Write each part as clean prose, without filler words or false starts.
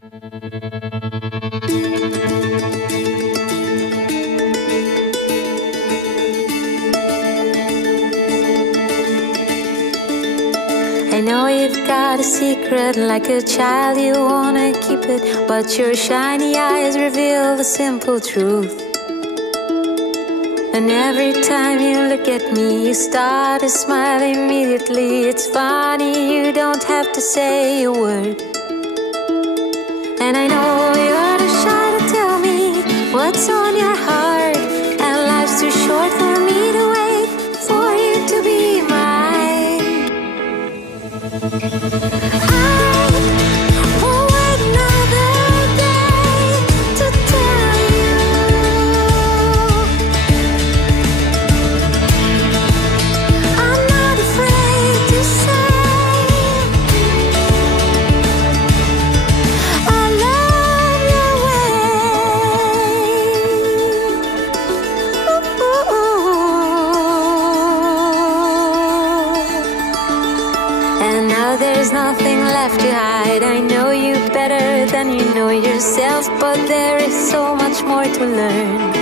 I know you've got a secret, like a child you wanna keep it, but your shiny eyes reveal the simple truth. And every time you look at me, you start to smile immediately. It's funny, you don't have to say a word. And I know you're too shy to tell me what's on your heart, and life's too short for me to wait for you to be mine. I won't wait another day to tell you I'm not afraid to say I love your way. And now there's nothing left to hide. I know you better than you know yourself, but there is so much more to learn.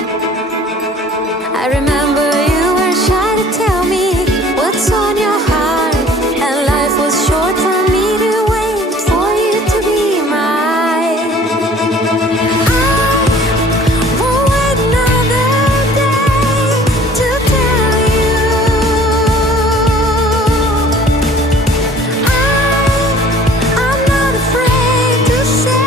I remember you were shy to tell me what's on your heart, and life was short for me to wait for you to be mine. I won't wait another day to tell you I'm not afraid to say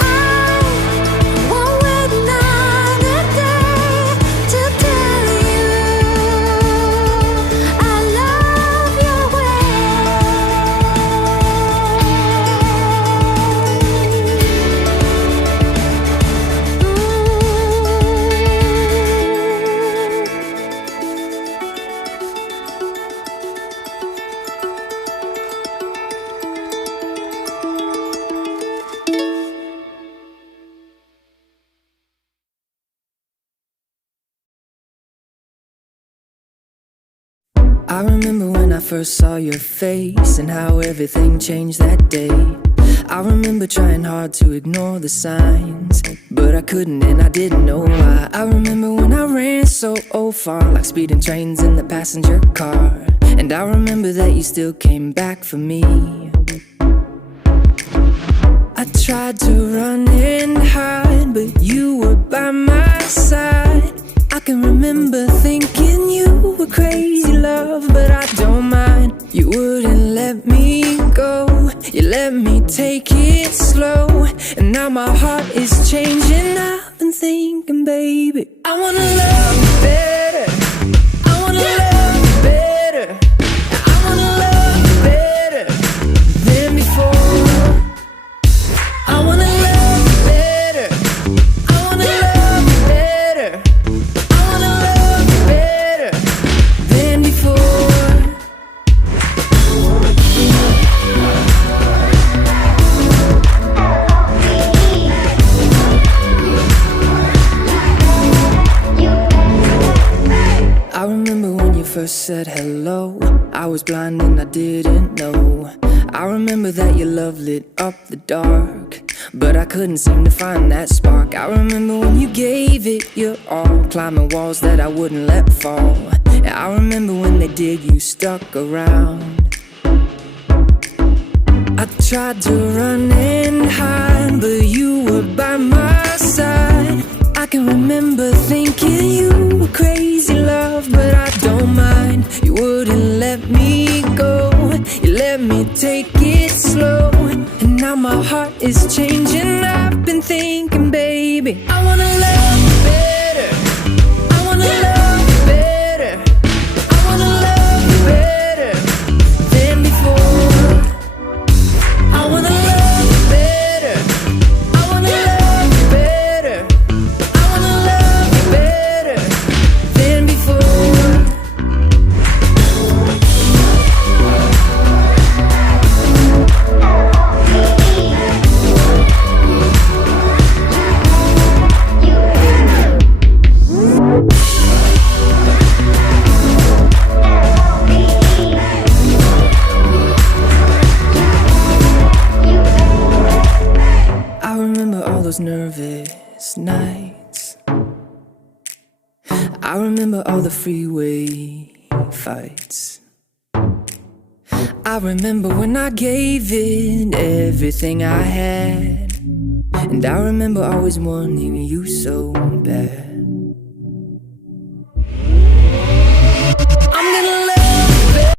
I won't wait another day to tell you I love your I remember when I first saw your face and how everything changed that day. I remember trying hard to ignore the signs, but I couldn't and I didn't know why. I remember when I ran so far, like speeding trains in the passenger car. And I remember that you still came back for me. I tried to run and hide, but you were by my side. I can remember thinking you were crazy, love, but I don't mind. You wouldn't let me go, you let me take it slow. And now my heart is changing, I've been thinking, baby, I wanna love you better, I wanna love you better, I wanna love you better than before. I wanna love you better, I wanna love you better, I wanna love you better than before. I remember when you first said hello, I was blind and I didn't know. I remember that your love lit up the dark, but I couldn't seem to find that spark. I remember when you gave it your all, climbing walls that I wouldn't let fall. And I remember when they did, you stuck around. I tried to run and hide, but you were by my side. I can remember thinking you were crazy, love, but I don't mind. You wouldn't let me go, you let me take it slow. And now my heart is changing, I've been thinking, baby, I wanna love you better, I wanna love you better, I wanna love you better than before. I wanna love you better, I wanna love you better, I wanna love you better than before. nervous nights. I remember all the freeway fights. I remember when I gave it everything I had. And I remember always wanting you so bad. I'm gonna love it.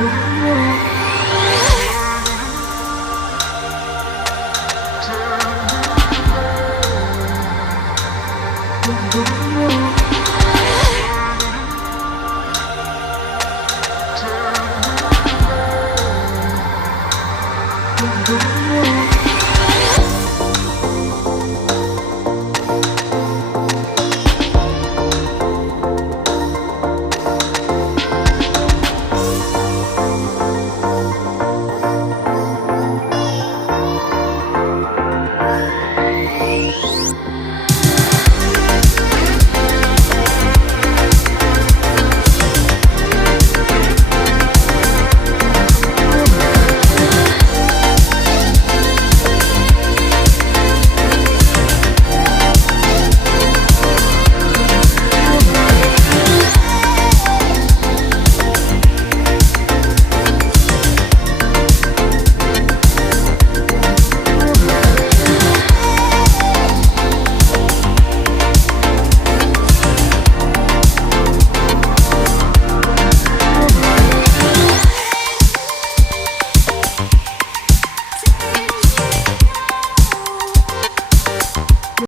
Yeah.